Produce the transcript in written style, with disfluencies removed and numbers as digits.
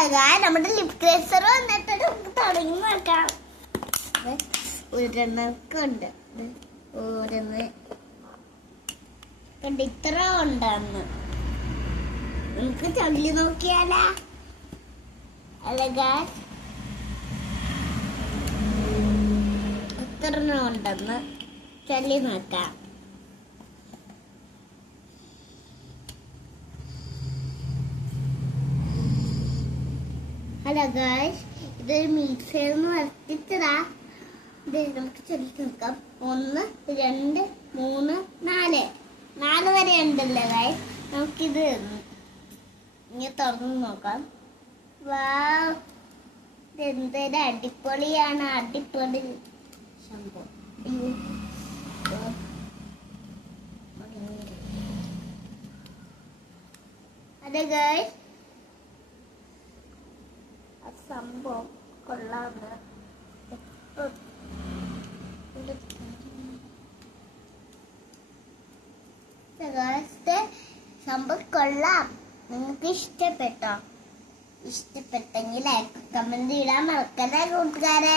നമ്മുടെ lip glazed വന്നിട്ട് തുടങ്ങി നോക്കാം. ഒരെണ്ണക്കുണ്ട്, ഓരോന്ന് കണ്ട് ഇത്ര ഉണ്ടെന്ന് നമുക്ക് ചൊല്ലി നോക്കിയാലാ? അല്ല എത്ര ഉണ്ടെന്ന് ചൊല്ലി നോക്കാം. ഹലോ ഗായ്സ്, ഇതൊരു മീറ്റ്ഫെയർന്ന് വർത്തിച്ചതാ. ഇത് നമുക്ക് ചൊല്ലി നോക്കാം. 1 2 3 4 വരെ ഉണ്ടല്ലോ ഗായ്സ്. നമുക്കിത് ഇങ്ങനെ തുറന്ന് നോക്കാം. വാവ്, ഇതെന്തൊരു അടിപൊളിയാണ്, അടിപൊളി സംഭവം. അതെ ഗായ്സ്, സംഭവം കൊള്ളാന്ന്. സംഭവം കൊള്ളാം. നിങ്ങൾക്ക് ഇഷ്ടപ്പെട്ടോ? ഇഷ്ടപ്പെട്ടെങ്കിൽ ലൈക്ക് കമന്റ് ഇടാൻ മറക്കല്ലേ കൂട്ടുകാരെ.